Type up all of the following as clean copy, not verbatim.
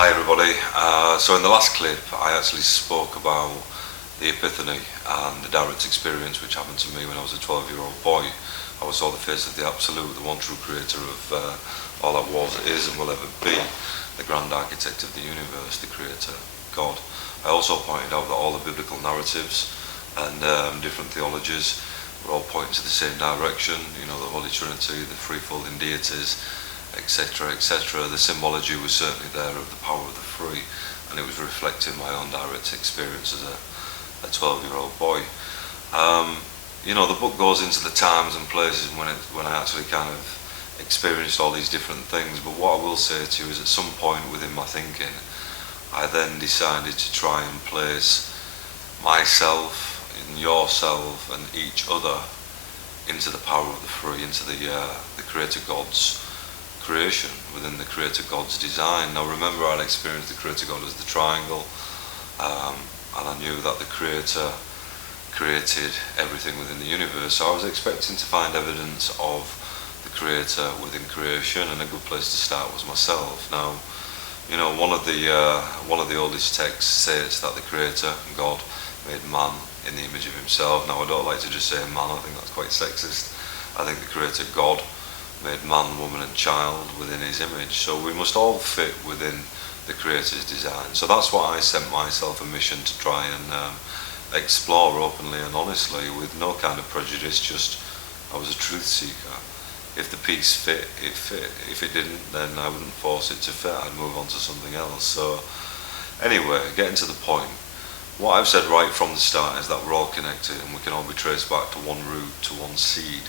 Hi everybody. So in the last clip I actually spoke about the epiphany and the direct experience which happened to me when I was a 12-year-old boy. I saw the face of the Absolute, the one true creator of all that was, is and will ever be, the grand architect of the universe, the creator, God. I also pointed out that all the biblical narratives and different theologies were all pointing to the same direction, the Holy Trinity, the threefold deities, etc., etc. The symbology was certainly there of the power of the three, and it was reflecting my own direct experience as a 12-year-old boy. The book goes into the times and places when I actually kind of experienced all these different things, but what I will say to you is at some point within my thinking, I then decided to try and place myself and yourself and each other into the power of the three, into the Creator God's creation, within the Creator God's design. Now remember, I'd experienced the Creator God as the triangle, and I knew that the Creator created everything within the universe, so I was expecting to find evidence of the Creator within creation, and a good place to start was myself. Now, one of the oldest texts says that the Creator, God, made man in the image of himself. Now I don't like to just say man, I think that's quite sexist. I think the Creator God made man, woman and child within his image, so we must all fit within the Creator's design. So that's what I sent myself a mission to try and explore openly and honestly, with no kind of prejudice, just I was a truth seeker. If the piece fit, it fit. If it didn't, then I wouldn't force it to fit, I'd move on to something else. So anyway, getting to the point, what I've said right from the start is that we're all connected and we can all be traced back to one root, to one seed.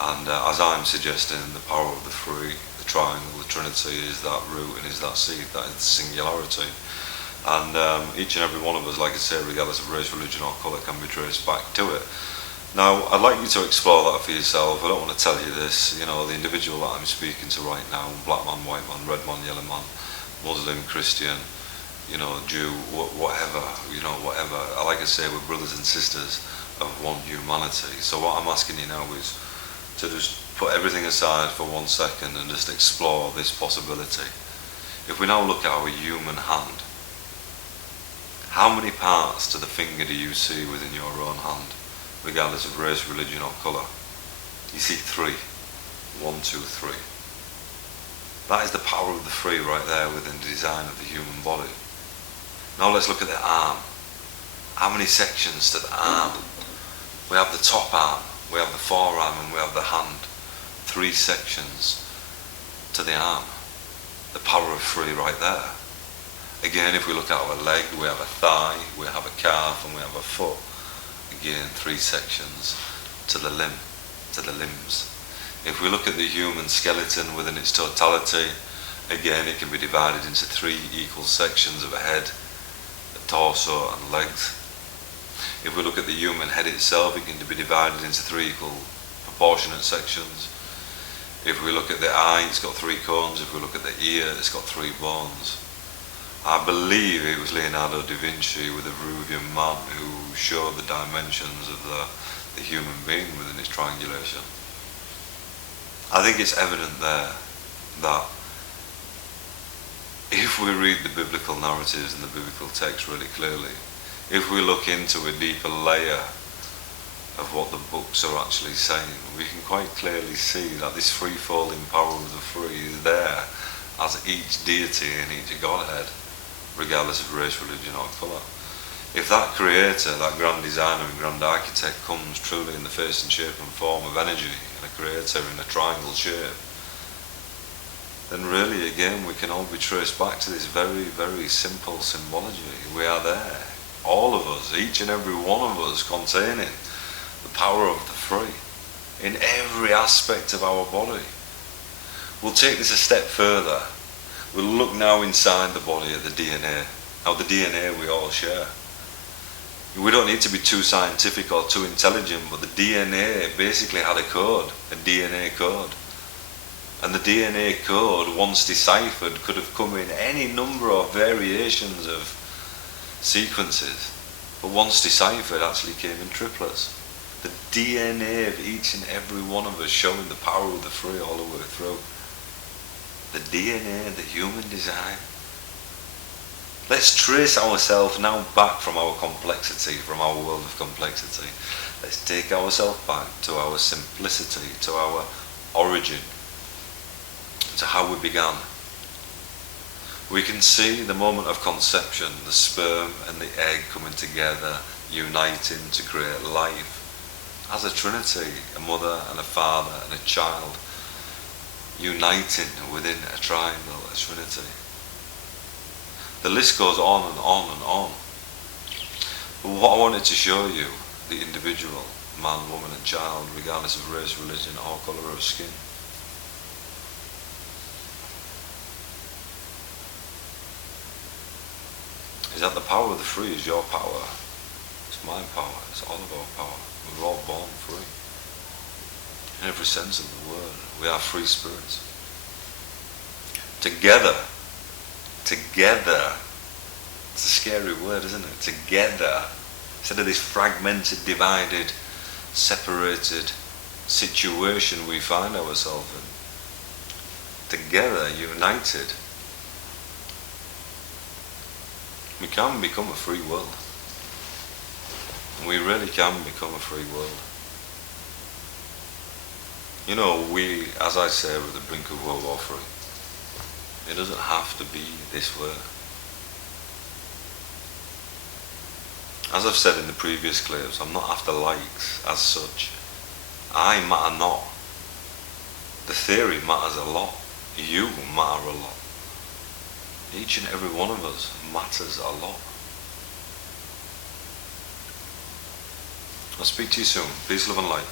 And as I'm suggesting, the power of the three, the triangle, the Trinity is that root and is that seed, that is the singularity. And each and every one of us, like I say, regardless of race, religion or colour, can be traced back to it. Now, I'd like you to explore that for yourself. I don't want to tell you this, the individual that I'm speaking to right now, black man, white man, red man, yellow man, Muslim, Christian, Jew, whatever, whatever. Like I say, we're brothers and sisters of one humanity. So what I'm asking you now is to just put everything aside for 1 second and just explore this possibility. If we now look at our human hand, how many parts to the finger do you see within your own hand, regardless of race, religion or colour? You see 3. 1, 2, 3. That is the power of the three right there within the design of the human body. Now let's look at the arm. How many sections to the arm? We have the top arm, we have the forearm, and we have the hand. 3 sections to the arm. The power of 3 right there. Again, if we look at our leg, we have a thigh, we have a calf, and we have a foot. Again, 3 sections to the limb, to the limbs. If we look at the human skeleton within its totality, again, it can be divided into 3 equal sections of a head, a torso, and legs. If we look at the human head itself, it can be divided into 3 equal proportionate sections. If we look at the eye, it's got 3 cones. If we look at the ear, it's got 3 bones. I believe it was Leonardo da Vinci with the Veruvian Man who showed the dimensions of the human being within its triangulation. I think it's evident there that if we read the biblical narratives and the biblical text really clearly, if we look into a deeper layer of what the books are actually saying, we can quite clearly see that this threefolding power of the three is there as each deity in each Godhead, regardless of race, religion or colour. If that creator, that grand designer and grand architect comes truly in the face and shape and form of energy, and a creator in a triangle shape, then really again we can all be traced back to this very, very simple symbology. We are there, all of us, each and every one of us, containing the power of the three in every aspect of our body. We'll take this a step further. We'll look now inside the body at the DNA. Now the DNA we all share. We don't need to be too scientific or too intelligent, but the DNA basically had a code, a DNA code. And the DNA code, once deciphered, could have come in any number of variations of sequences, but once deciphered actually came in triplets. The DNA of each and every one of us showing the power of the three all the way through. The DNA, the human design. Let's trace ourselves now back from our complexity, from our world of complexity. Let's take ourselves back to our simplicity, to our origin, to how we began. We can see the moment of conception, the sperm and the egg coming together, uniting to create life. As a trinity, a mother and a father and a child, uniting within a triangle, a trinity. The list goes on and on and on. But what I wanted to show you, the individual, man, woman and child, regardless of race, religion or colour of skin, is that the power of the free is your power. It's my power. It's all of our power. We're all born free. In every sense of the word, we are free spirits. Together, it's a scary word, isn't it? Together, instead of this fragmented, divided, separated situation we find ourselves in, together, united, we can become a free world. We really can become a free world. You know, we, as I say, we're at the brink of World War III. It doesn't have to be this way. As I've said in the previous clips, I'm not after likes as such. I matter not. The theory matters a lot. You matter a lot. Each and every one of us matters a lot. I'll speak to you soon. Peace, love and light.